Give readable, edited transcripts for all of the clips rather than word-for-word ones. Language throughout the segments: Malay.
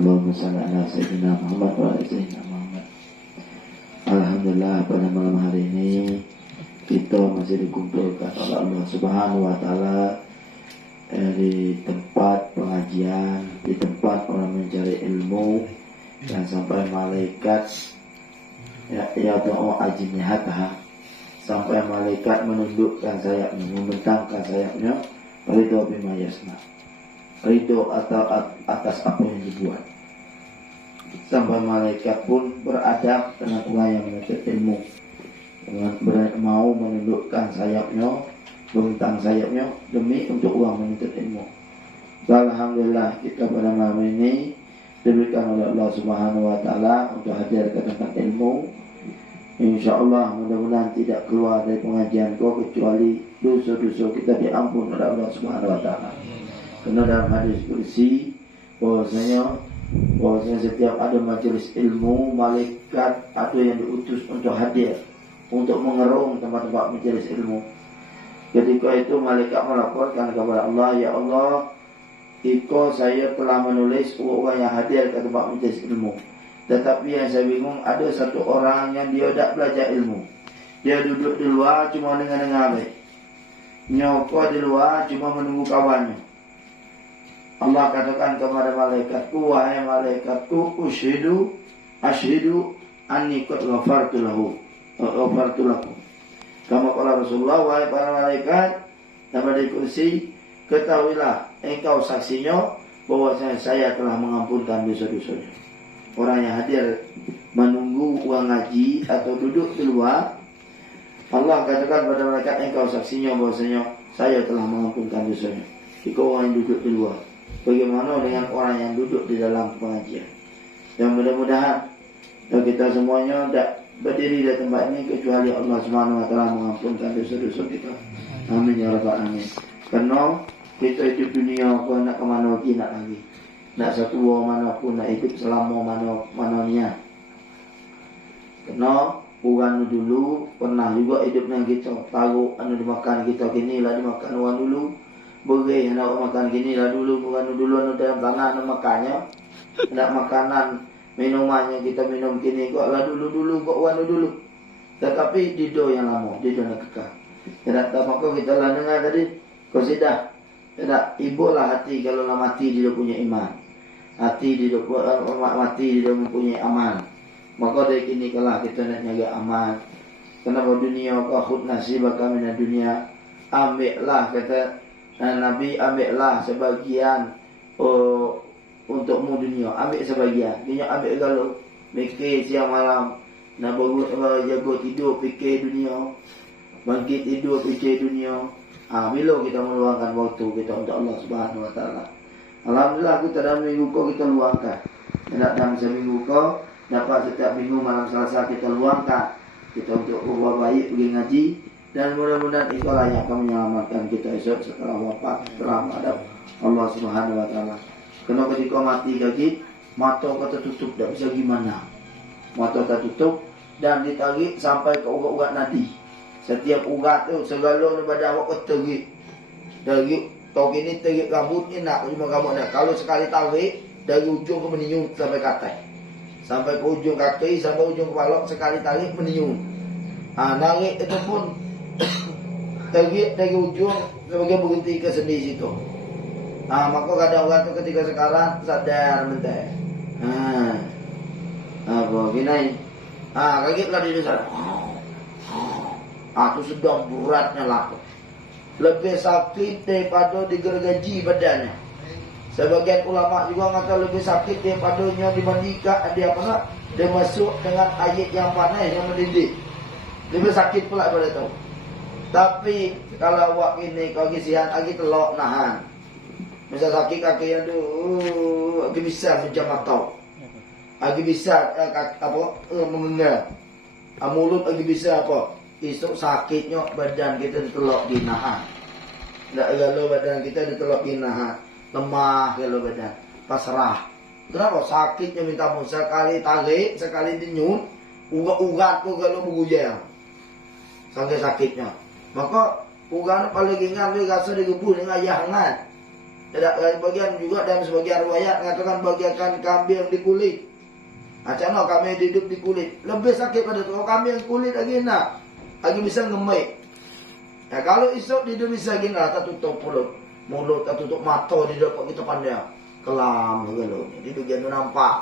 Allahumma salli ala sayyidina Muhammad wa ala sayyidina Muhammad. Alhamdulillah, pada malam hari ini kita masih dikumpulkan oleh Allah Subhanahu wa taala di tempat pengajian, di tempat orang mencari ilmu, dan sampai malaikat ya doa ajnihataha, sampai malaikat menundukkan sayapnya, membentangkan sayapnya, ridho bima yasna, ridho atas apa yang dibuat. Sampai malaikat pun beradab dengan orang yang menuntut ilmu, mau menundukkan sayapnya, membentang sayapnya demi untuk orang menuntut ilmu. Alhamdulillah, kita pada malam ini diberikan oleh Allah Subhanahu wa taala untuk hadir ke tempat ilmu. InsyaAllah mudah-mudahan tidak keluar dari pengajian kau kecuali dosa-dosa kita diampun oleh Allah Subhanahu wa taala. Karena dalam hadis kursi bahwasanya setiap ada majelis ilmu, malaikat ada yang diutus untuk hadir, untuk mengerung tempat-tempat majelis ilmu. Ketika itu malaikat melaporkan kepada Allah, ya Allah, saya telah menulis orang yang hadir ke tempat majelis ilmu. Tetapi yang saya bingung, ada satu orang yang dia tak belajar ilmu. Dia duduk di luar cuma dengar-dengar baik. Nyokok di luar cuma menunggu kawannya. Allah katakan kepada malaikatku, wahai malaikatku, asyhidu anni qad ghafartu lahu. Kama qala Rasulullah, wahai para malaikat, nama di kursi, ketahuilah engkau saksinya bahwa saya telah mengampunkan dosa-dosanya. Orang yang hadir menunggu uang ngaji atau duduk di luar, Allah katakan kepada malaikat, engkau saksinya bahwasanya saya telah mengampunkan dosanya. Jika orang yang duduk di luar, bagaimana dengan orang yang duduk di dalam pengajian? Dan mudah-mudahan kita semuanya tidak berdiri di tempat ini kecuali Allah Subhanahu wa taala mengampunkan dosa-dosa kita. Amin ya rabbal alamin. Karena kita hidup dunia, kau nak ke mana lagi nak lagi? Nak satu mana pun, nak hidup selama mana-mananya. Karena orang dulu pernah juga hidup dengan kita, taruh anu dimakan kita kini lah dimakan orang dulu. Beri nak makan gini lah dulu, bukan dulu anu dalam tanah anu makannya. Nak makanan, minumannya kita minum gini kok lah dulu kok anu dulu. Tetapi dido yang lama, dido nak kekal. Tidak tahu maka kita lah dengar tadi, kau sudah tidak ibu lah hati kalau lah mati dia punya iman. Hati dia mati dia mempunyai aman. Maka dari kini kalah kita nak jaga aman. Kenapa dunia kau khud nasibaka minad dunia. Ambillah kata Nabi, ambillah sebagian untukmu dunia. Ambil sebagian. Dia ambil galau. Mikir siang malam. Nak jaga tidur, fikir dunia. Bangkit tidur, fikir dunia. Bila kita meluangkan waktu kita untuk Allah Subhanahu wa taala. Alhamdulillah kita dalam minggu kau kita luangkan. Dalam seminggu kau dapat setiap minggu malam Selasa kita luangkan. Kita untuk berbuat baik, pergi ngaji. Dan mudah-mudahan itulah yang akan menyelamatkan kita esok setelah wafat, setelah menghadap Allah Subhanahu wa taala. Karena ketika mati lagi, mata kau tertutup, tak bisa gimana. Mata tertutup dan ditarik sampai ke urat-urat nadi. Setiap urat tu segala daripada awak kau tarik. Tarik, kau ini tarik rambut ni nak cuma rambut nak. Kalau sekali tarik dari ujung ke meniung sampai ke atas. Sampai ke ujung kaki, sampai ujung kepala, sekali tarik meniung. Narik itu pun tarik dari ujung sebagai berhenti ke sendi situ. Maka kadang orang tu ketika sekarang sadar mentai. Apa gini? Kagetlah dia sadar. Tu sedang beratnya lah. Lebih sakit daripada digergaji badannya. Sebagian ulama juga mengatakan lebih sakit daripadanya dimandikan dia apa nak? Dia masuk dengan air yang panas yang mendidih. Lebih sakit pula daripada itu. Tapi kalau awak ini kau kisihan lagi telok nahan. Misal sakit kaki yang tu, lagi bisa macam matau. Lagi bisa mengenal. Mulut lagi bisa apa? Esok sakitnya badan kita ditelok di nahan. Tak kalau badan kita ditelok di nahan. Lemah kalau badan. Pasrah. Kenapa? Sakitnya minta pun sekali tarik, sekali dinyun. urat tu kalau berguyang. Sangat sakitnya. Maka urat paling ringan dia rasa digebus dengan ayah hangat. Ada bagian juga dalam sebagian riwayat mengatakan bagian kambing di kulit. Macam mana kambing hidup di kulit? Lebih sakit pada tu. Kalau kambing kulit lagi nak, lagi bisa ngemik. Ya, kalau esok dia bisa gini lah, tak tutup mulut, tak tutup mata, dia dapat kita pandang. Kelam kalau ni, dia bagian tu nampak.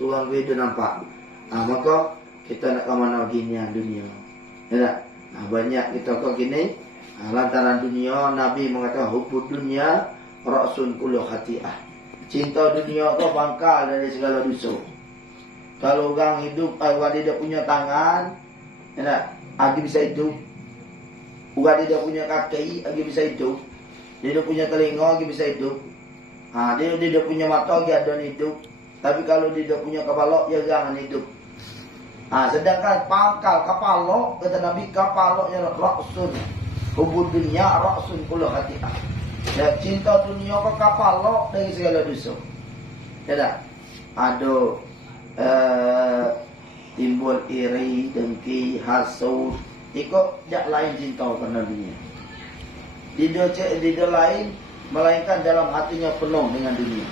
Seorang video nampak. Maka kita nak ke mana beginian dunia. Ya tak? Banyak kita kau gini. Lantaran dunia, Nabi mengatakan hubud dunia ra'sun kullu khati'ah. Cinta dunia kau pangkal dari segala dosa. Kalau orang hidup, orang dia punya tangan, ya tak? Lagi bisa hidup. Orang dia punya kaki, lagi bisa hidup. Dia punya telinga, lagi bisa hidup. Dia punya mata, lagi ada hidup. Tapi kalau dia punya kepala, dia jangan hidup. Sedangkan pangkal kepala, kata Nabi, kepalanya ra'sun. Hubud dunia ra'sun kullu khati'ah. Ya, cinta dunia ke kepala dari segala dosa. Ya tak? Ada timbul iri, dengki, hasud. Ikut tak lain cinta kerana dunia. Tidak lain melainkan dalam hatinya penuh dengan dunia.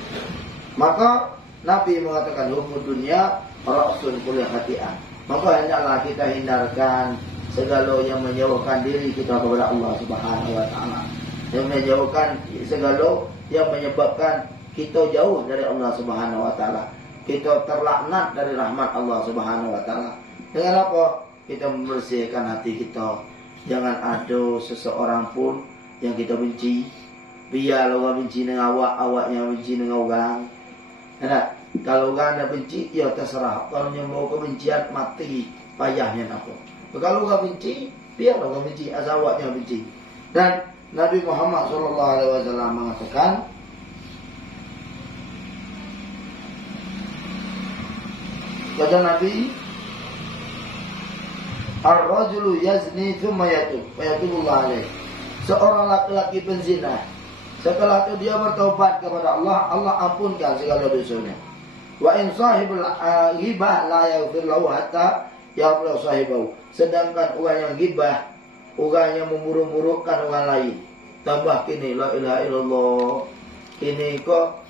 Maka Nabi mengatakan hubud dunia ra'sun kullu khati'ah. Maka hendaklah kita hindarkan segala yang menjauhkan diri kita kepada Allah Subhanahu wa taala. Yang menjauhkan segala yang menyebabkan kita jauh dari Allah Subhanahu wa taala. Kita terlaknat dari rahmat Allah Subhanahu wa taala. Dengan apa? Kita membersihkan hati kita. Jangan ada seseorang pun yang kita benci. Biar orang benci dengan awaknya benci dengan orang. Nah, kalau orang nak benci, ya terserah. Kalau yang mau kebencian, mati payahnya apa. Kalau orang benci, biarlah orang benci, asal awaknya benci. Dan Nabi Muhammad SAW mengatakan, kata Nabi, ar-rajulu yazni thumma yatub wa yatubullah alaih. Seorang laki-laki penzina, setelah itu dia bertaubat kepada Allah, Allah ampunkan segala dosanya. Wa in sahibul ghibah la yaghfir lahu hatta yaghfir sahibahu. Sedangkan orang yang ghibah, orang yang memburuk-burukkan orang lain, tambah kini la ilaha illallah. Kini kok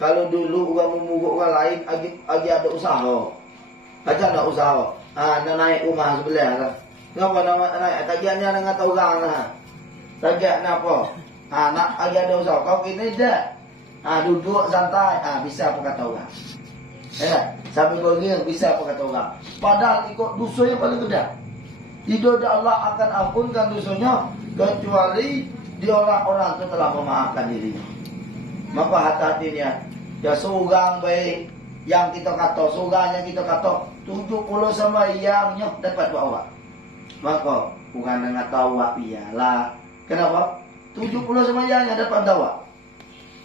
kalau dulu orang memburuk orang lain lagi ada usaha. Aja ada usaha. Nak naik rumah sebelah lah. Ngapa nak naik? Tagihannya dengan tahu orang lah. Tagihan apa? Nak lagi ada usaha. Kau kini dah. Duduk santai. Bisa apa kata orang. Ya, sambil goreng bisa apa kata orang. Padahal ikut dosa yang paling gede. Tidak ada Allah akan ampunkan dosanya kecuali di orang-orang itu telah memaafkan dirinya. Maka hati-hatinya. Ya seorang baik yang kita kata, seorang yang kita kata 70 sama yang dapat bawa. Maka bukan dengan tahu pialah. Kenapa? 70 sama yang dapat dawa.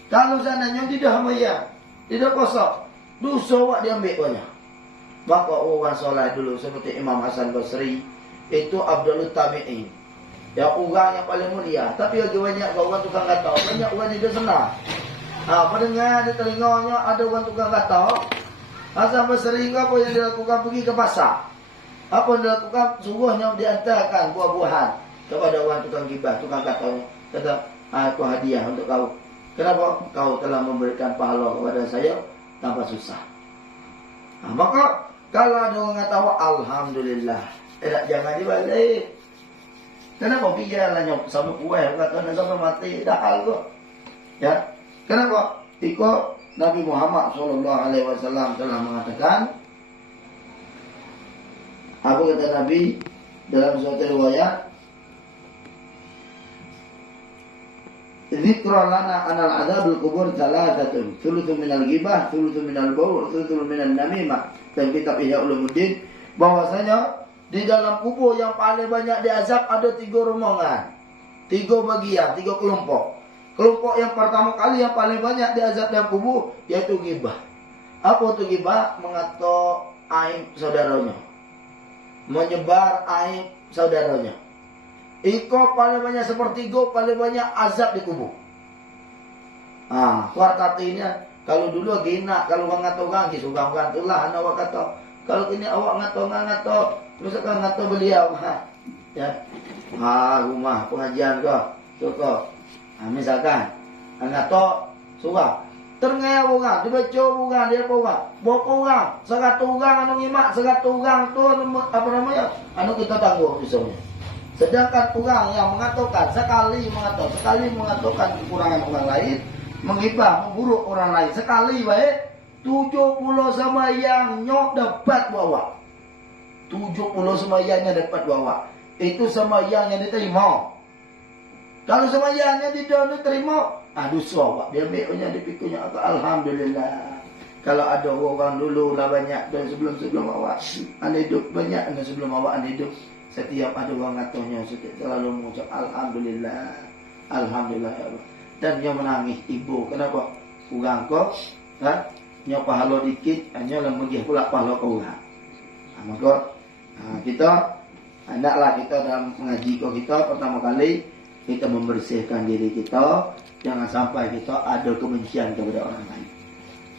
Kalau seandainya tidak sama yang, tidak kosong, dosa awak diambil banyak. Maka orang soleh dulu seperti Imam Hasan Basri, itu Abdul Tabi'in. Ya orang yang paling mulia. Tapi lagi banyak orang tukang kata. Banyak orang tidak senang. Pendengar di telinganya ada orang tukang kata. Hasan Basri apa yang dilakukan? Pergi ke pasar. Apa yang dilakukan? Sungguhnya diantarkan buah-buahan kepada orang tukang gibah, tukang kata. Kata, itu hadiah untuk kau. Kenapa? Kau telah memberikan pahala kepada saya tanpa susah. Maka kalau ada orang kata, alhamdulillah. Jangan dibalik. Kenapa? Biarlah nyok sama kuih. Kata nak sampai mati. Dah hal kok. Ya. Kenapa? Ikut Nabi Muhammad SAW telah mengatakan. Apa kata Nabi dalam suatu riwayat? Zikra lana anal adabul kubur thalathatun. Thuluthun minal ghibah, thuluthun minal bawl, thuluthun minal namimah. Dan kitab Ihya Ulumuddin bahwasanya di dalam kubur yang paling banyak diazab ada 3 rombongan, 3 bagian, 3 kelompok. Kelompok yang pertama kali yang paling banyak diazab dalam kubur yaitu ghibah. Apa itu ghibah? Mengatok aib saudaranya, menyebar aib saudaranya. Iko paling banyak sepertiga, paling banyak azab di kubur. Kuartatinya kalau dulu gina, kalau orang kata orang, orang itulah anak kata Kalau ini awak ngato, terus akan ngato beliau, ya, rumah pengajian kau, misalkan, ngato, suka, terngaya orang, dibaca orang, dia orang, berapa orang, 100 orang, anu ngimak, 100 orang tu, apa namanya, anu kita tanggung misalnya. Sedangkan orang yang mengatakan sekali mengatakan kekurangan orang lain, menghibah, memburuk orang lain sekali baik, 70 sembahyang nyok dapat bawa. 70 sembahyangnya dapat bawa. Itu sembahyangnya diterima. Kalau sembahyangnya tidak diterima, dosa awak. Dia ambilnya dipikirnya alhamdulillah. Kalau ada orang dulu lah banyak dan sebelum awak anda hidup banyak dan sebelum awak anda hidup. Setiap ada orang ngatonya selalu mengucap alhamdulillah. Alhamdulillah ya Allah. Dan yang menangis ibu. Kenapa? Kurang kok, nyo pahala dikit, hanya lah megih pula pahala kau orang. Maka kita hendaklah kita dalam mengaji kita pertama kali kita membersihkan diri kita, jangan sampai kita ada kebencian kepada orang lain.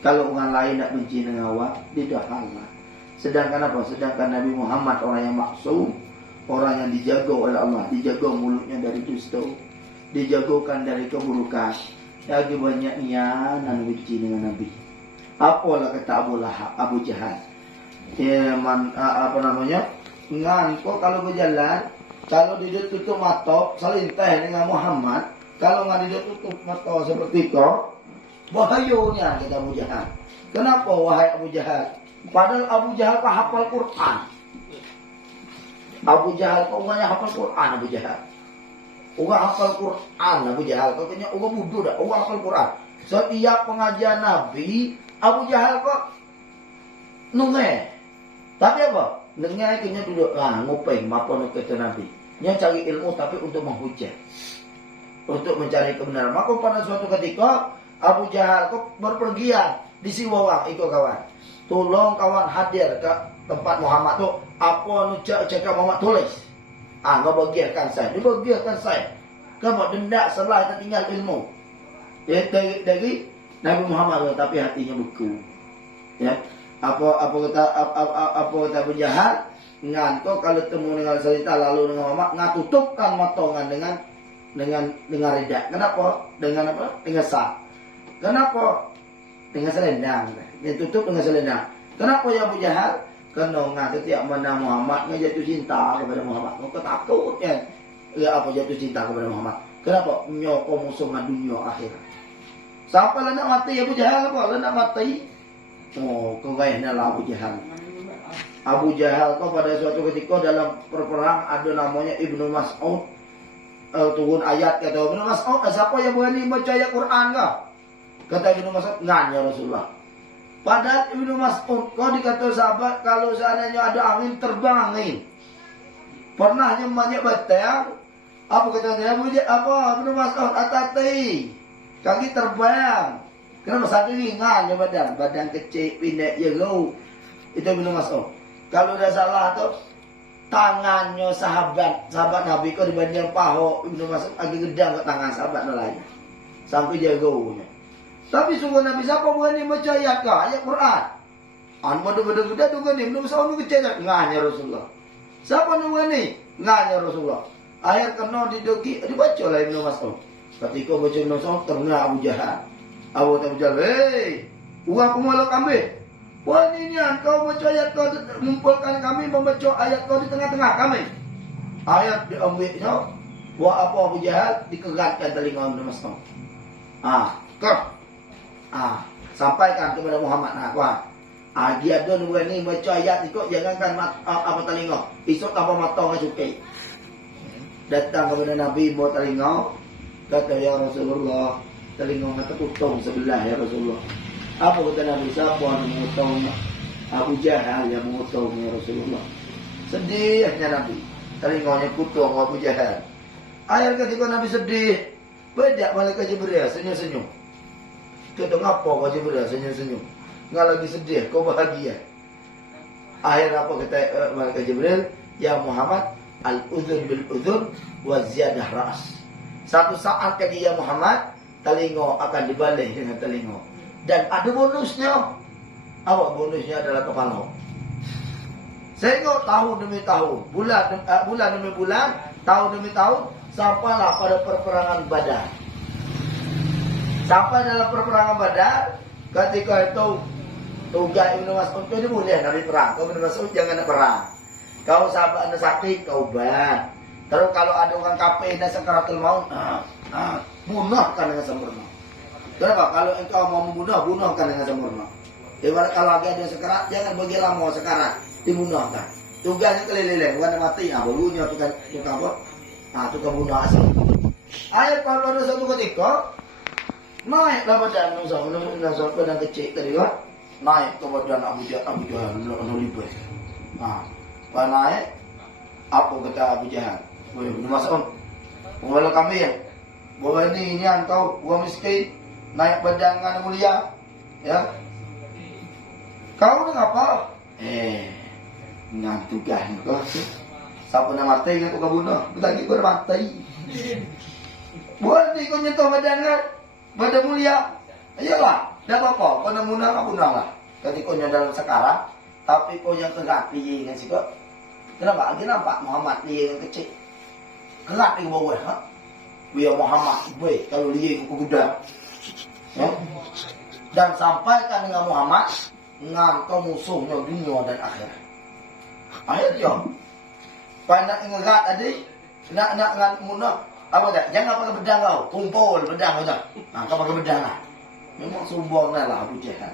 Kalau orang lain nak benci dengan awak, tidak halal. Sedangkan apa? Sedangkan Nabi Muhammad orang yang maksum, orang yang dijaga oleh Allah, dijaga mulutnya dari dusta, dijagakan dari keburukan. Lagi banyaknya nan benci dengan Nabi. Apalah kata Abu Jahal. Apa namanya? Ngan kok kalau berjalan, kalau dia tutup mata, selinteh dengan Muhammad, kalau ngan dia tutup mata seperti itu, bahayanya kata Abu Jahal. Kenapa wahai Abu Jahal? Padahal Abu Jahal hafal Quran. Abu Jahal kau banyak hafal Quran Abu Jahal. Orang hafal Quran Abu Jahal. Kau tanya orang bodoh dah. Orang hafal Quran. Setiap pengajian Nabi Abu Jahal kok nunggu. Tapi apa? Nengah kena duduk nguping apa nak kata Nabi. Dia cari ilmu tapi untuk menghujat. Untuk mencari kebenaran. Maka pada suatu ketika Abu Jahal kok berpergian di Siwawang ikut kawan. Tolong kawan hadir ke tempat Muhammad tu. Apa nak cakap Muhammad tulis. Kau bagikan saya. Dia bagikan saya. Kau denda setelah kita tinggal ilmu. Dari Nabi Muhammad tapi hatinya beku. Ya. Apa kata Abu Jahal? Nganto kalau temu dengan cerita lalu dengan Muhammad ngatutupkan motongan dengan rida. Kenapa? Dengan apa? Dengan sah. Kenapa? Dengan selendang. Dia tutup dengan selendang. Kenapa ya Abu Jahal? Karena setiap mana Muhammad jatuh cinta kepada Muhammad. Kau takut kan? Ya apa jatuh cinta kepada Muhammad? Kenapa? Nyokong musuh dunia akhirat. Siapa lah nak mati Abu Jahal apa? Lah nak mati? Oh, kau kayaknya lah Abu Jahal. Abu Jahal kau pada suatu ketika dalam perperang ada namanya Ibnu Mas'ud. Turun ayat kata Ibnu Mas'ud, siapa yang berani baca ayat Quran kah? Kata Ibnu Mas'ud, ngan ya Rasulullah. Padahal Ibnu Mas'ud kau dikata sahabat kalau seandainya ada angin terbang angin. Pernahnya banyak batang. Apa kata dia? Apa Ibnu Mas'ud atati. Kaki terbang. Kenapa sakit ringan ya badan kecil, pendek, yellow. Itu Ibnu Mas'ud. Kalau dah salah tu tangannya sahabat Nabi kau dibanding paha Ibnu Mas'ud agak gedang ke tangan sahabat lain. Sampai jagonya. Tapi sungguh Nabi siapa berani baca ayat kah? Ayat Quran. Benda-benda gede tu kan Ibnu Mas'ud tu kecil nganya Rasulullah. Siapa nu berani? Nganya Rasulullah. Akhir kena didoki dibaca lah Ibnu Mas'ud. Ketika baca Ibnu Mas'ud terengah Abu Jahal. Abu Jahal, hei, uang pemalak kami. Wah ini kau baca ayat kau mengumpulkan kami membaca ayat kau di tengah-tengah kami. Ayat diambilnya, wah apa Abu Jahal dikeratkan telinga Ibnu Mas'ud. Sampaikan kepada Muhammad. Dia ada ni baca ayat ikut jangankan apa telinga. Esok tanpa mata orang sukai. Datang kepada Nabi bawa telinga. Kata ya Rasulullah, telinga mata tutung sebelah ya Rasulullah. Apa kata Nabi? Siapa yang mengutungnya? Abu Jahal yang mengutungnya Rasulullah. Sedihnya Nabi. Telinganya kutung Abu Jahal. Akhir ketika Nabi sedih, bedak malaikat Jibril senyum-senyum. Kata ngapa kau Jibril senyum-senyum? Nggak lagi sedih, kau bahagia. Akhir apa kata malaikat Jibril? Ya Muhammad, al-udhun bil-udhun wa ziyadah ras. Satu saat kaki ya Muhammad, telinga akan dibalik dengan telinga. Dan ada bonusnya. Apa bonusnya adalah kepala. Sehingga tahun demi tahun, bulan demi bulan, tahun demi tahun, sampailah pada perperangan Badar. Sampai dalam perperangan Badar, ketika itu tugas Ibnu Mas'ud itu boleh Nabi perang. Kau Ibnu Mas'ud jangan nak perang. Kau sahabat anda sakit, kau ubat. Terus kalau ada orang kafir dan sakaratul maut, bunuhkan dengan sempurna. Kenapa? Kalau engkau mau membunuh, bunuhkan dengan sempurna. Ibarat kalau lagi ada sekarat, jangan bagi lama sekarat, dibunuhkan. Tugasnya keliling, bukan mati, barunya tukang apa? Tukang bunuh asal. Ayat pada satu ketika, naiklah badan Musa, badan kecil tadi kan, naik ke badan Abu Jahal, libas. Pas naik, apa kata Abu Jahal? Boleh Mas'ud, kalau kami ya, bahwa ini engkau, gua miskin, naik badan dengan mulia, ya. Kau ni apa? Dengan tugas kau. Siapa nak mati kau kau bunuh. Lagi kau mati. Buat ni kau nyentuh badan kan? Badan mulia. Ayolah, dah apa-apa. Kau nak bunuh, kau bunuh lah. Jadi kau yang dalam sekarang, tapi kau yang kerat dia dengan sikap. Kenapa? Lagi nampak Muhammad dia yang kecil. Kerat dia bawah, ha? Biar Muhammad, baik kalau dia kau gudang. Ya? Dan sampaikan dengan Muhammad, dengan kau musuhnya dunia dan akhirat. Akhirnya, nak ingat tadi, nak dengan munah, apa tak? Jangan pakai bedang kau, kumpul bedang kau tak? Kau pakai bedang lah. Memang sumbangnya lah Abu Jahal.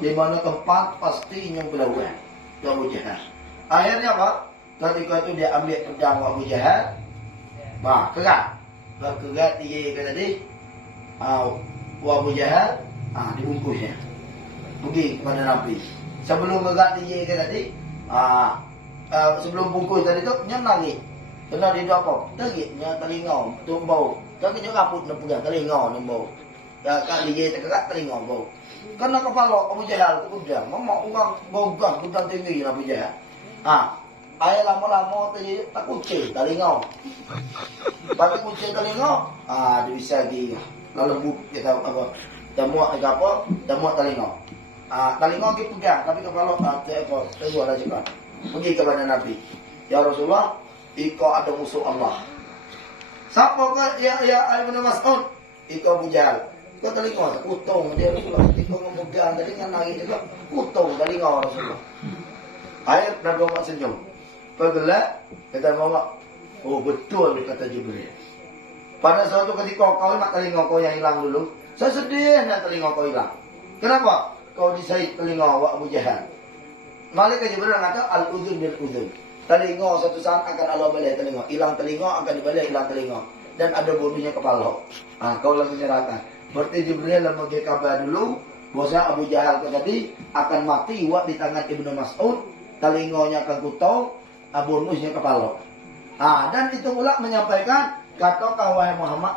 Di mana tempat pastinya berlawan Abu Jahal. Akhirnya apa? Ketika itu dia ambil pedang Abu Jahal, kerat. Kerat dia kata tadi, Abu Jahal, dibungkusnya. Pergi kepada Nabi. Sebelum gerak dia ke tadi, sebelum bungkus tadi tu, dia nangis. Kena dia apa? Teriknya telinga, tu bau. Kan dia rambut nak pegang telinga ni bau. Kan dia terkerak telinga bau. Kena kepala Abu Jahal tu pedang. Memang orang gogah pedang tinggi Abu Jahal. Ayah lama-lama tadi tak kucing telinga. Pakai kucing telinga, dia bisa lagi. Lalu kita apa? Temuak apa? Temuak telinga. Telinga kita pegang, tapi kepala ekor terjual juga. Pergi kepada Nabi. Ya Rasulullah, ikau ada musuh Allah. Siapa kan? Ya Ibnu Mas'ud. Ikau Abu Jahal. Kau telinga, utung dia Rasulullah. Ikau memegang telinga nangis juga. Utung telinga Rasulullah. Ayat Nabi Muhammad senyum. Pergelar, kata Muhammad, oh betul kata Jibril. Pada suatu ketika kau nak telinga kau yang hilang dulu, saya sedih nak telinga kau hilang. Kenapa? Kau disait telinga awak Abu Jahal. Malaikat Jibril kata al-udhun bil udhun. Telinga satu saat akan Allah balik telinga. Hilang telinga akan dibalik hilang telinga. Dan ada bunyinya kepala. Kau langsung nyerahkan. Berarti Jibril bagi kabar dulu bahwa Abu Jahal tadi akan mati wak di tangan Ibnu Mas'ud. Telinganya akan kutau, bonusnya kepala. Dan itu pula menyampaikan kata wahai Muhammad,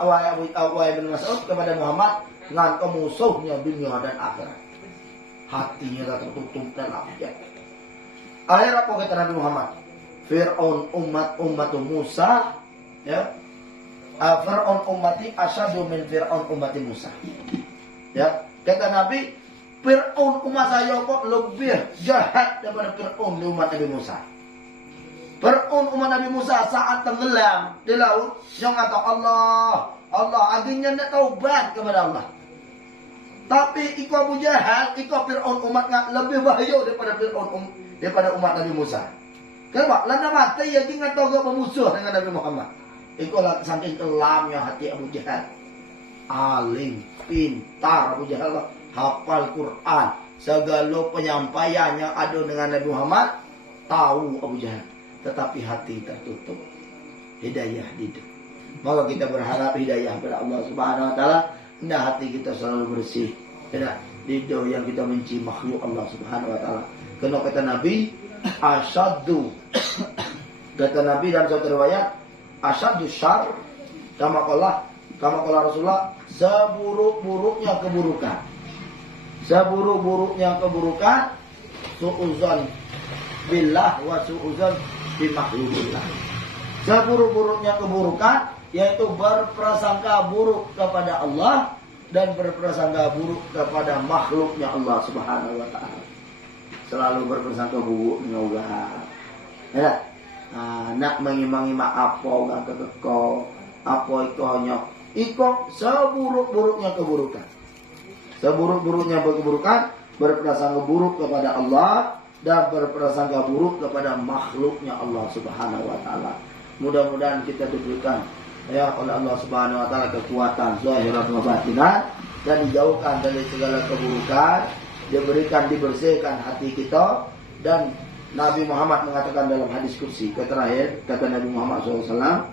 wahai Ibnu Mas'ud kepada Muhammad, dengan musuhnya dunia dan akhirat. Hatinya dah tertutup dan abjad. Akhir apa kata Nabi Muhammad? Fir'aun umat Musa, ya. Fir'aun ummati asyadu min Fir'aun ummati Musa. Ya, kata Nabi, Fir'aun umat saya kok lebih jahat daripada Fir'aun di umat Nabi Musa. Fir'aun umat Nabi Musa saat tenggelam di laut, yang kata Allah akhirnya nak taubat kepada Allah. Tapi ikut Abu Jahal, ikut Fir'aun umat lebih bahaya daripada umat Nabi Musa. Kenapa? Lana mati yang tinggal tahu bermusuh dengan Nabi Muhammad. Itulah saking kelamnya hati Abu Jahal. Alim, pintar Abu Jahal, hafal Quran, segala penyampaian yang ada dengan Nabi Muhammad, tahu Abu Jahal. Tetapi hati tertutup. Hidayah hidup. Maka kita berharap hidayah kepada Allah Subhanahu Wa Taala. Hendak hati kita selalu bersih. Tidak lidah yang kita benci makhluk Allah Subhanahu Wa Taala. Kena kata Nabi, asyaddu. Kata Nabi dalam suatu riwayat, asyaddu syarr kama qala Rasulullah, seburuk-buruknya keburukan. Seburuk-buruknya keburukan, su'uzan billah wa su'uzan bi makhlukillah. Seburuk-buruknya keburukan yaitu berprasangka buruk kepada Allah dan berprasangka buruk kepada makhluknya Allah Subhanahu Wa Taala. Selalu berprasangka buruk dengan Allah. Ya. Nak mengimang-imang apa orang kekeko, apa ikonya, iko seburuk-buruknya keburukan. Seburuk-buruknya keburukan, berprasangka buruk kepada Allah dan berprasangka buruk kepada makhluknya Allah Subhanahu wa taala. Mudah-mudahan kita diberikan ya oleh Allah Subhanahu wa taala kekuatan zahiran wa batinan dan dijauhkan dari segala keburukan, dibersihkan hati kita. Dan Nabi Muhammad mengatakan dalam hadis kursi terakhir, kata Nabi Muhammad SAW,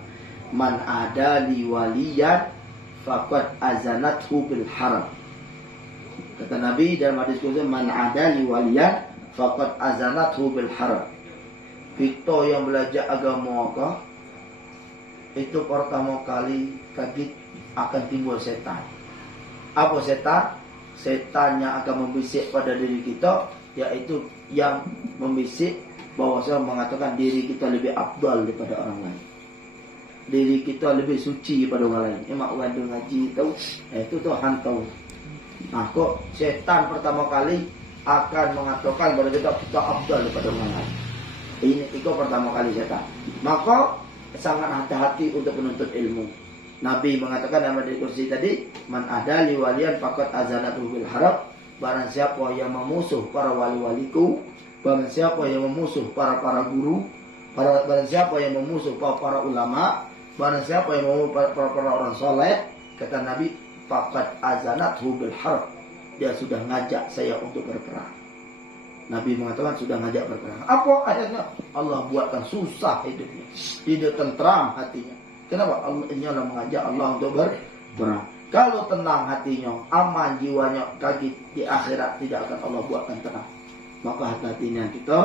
man ada li waliyan faqad azanathu bil haram. Kata Nabi dalam hadis kursi, man ada li waliyan faqad azanathu bil haram. Kita yang belajar agama itu pertama kali kaget akan timbul setan. Apa setan? Setan yang akan membisik pada diri kita, yaitu yang membisik bahwa saya mengatakan diri kita lebih afdal daripada orang lain. Diri kita lebih suci daripada orang lain. Emak orang tu ngaji tahu, itu tuh hantau. Nah, kok setan pertama kali akan mengatakan bahwa kita afdal daripada orang lain. Ini itu pertama kali setan. Maka sangat hati-hati untuk menuntut ilmu. Nabi mengatakan dalam hadis kursi tadi, man ada li waliyan faqad azanatu bil haram. Barang siapa yang memusuh para wali-waliku, barang siapa yang memusuh para guru, barang siapa yang memusuh para ulama, barang siapa yang memusuh para orang soleh, kata Nabi, faqad azanathu bil harb. Dia sudah ngajak saya untuk berperang. Nabi mengatakan sudah ngajak berperang. Apa akhirnya? Allah buatkan susah hidupnya, tidak tentram hatinya. Kenapa? Allah inilah mengajak Allah untuk berperang. Kalau tenang hatinya, aman jiwanya, kaget di akhirat tidak akan Allah buatkan tenang. Maka hati-hatinya kita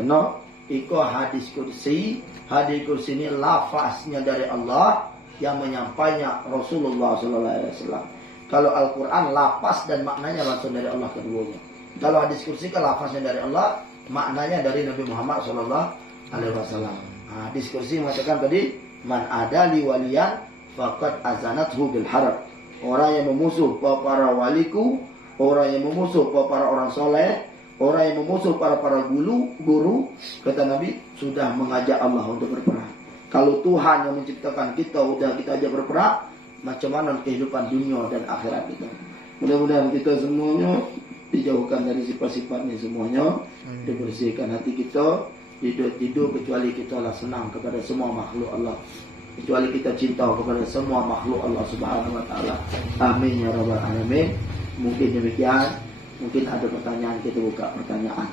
kena ikut hadis kursi. Hadis kursi ini lafaznya dari Allah, yang menyampainya Rasulullah SAW. Kalau Al-Quran lafaz dan maknanya langsung dari Allah keduanya. Kalau hadis kursi kan lafaznya dari Allah, maknanya dari Nabi Muhammad SAW. Hadis kursi mengatakan tadi, man ada li waliyan faqad azanathu bil harb. Orang yang memusuh para waliku, orang yang memusuh para orang soleh, orang yang memusuh para guru, kata Nabi, sudah mengajak Allah untuk berperang. Kalau Tuhan yang menciptakan kita, udah kita ajak berperang, macam mana kehidupan dunia dan akhirat kita. Mudah-mudahan kita semuanya dijauhkan dari sifat-sifatnya semuanya, dibersihkan hati kita, tidur kecuali kita lah senang kepada semua makhluk Allah. Kecuali kita cinta kepada semua makhluk Allah Subhanahu wa taala. Amin ya rabbal alamin. Mungkin demikian. Mungkin ada pertanyaan, kita buka pertanyaan.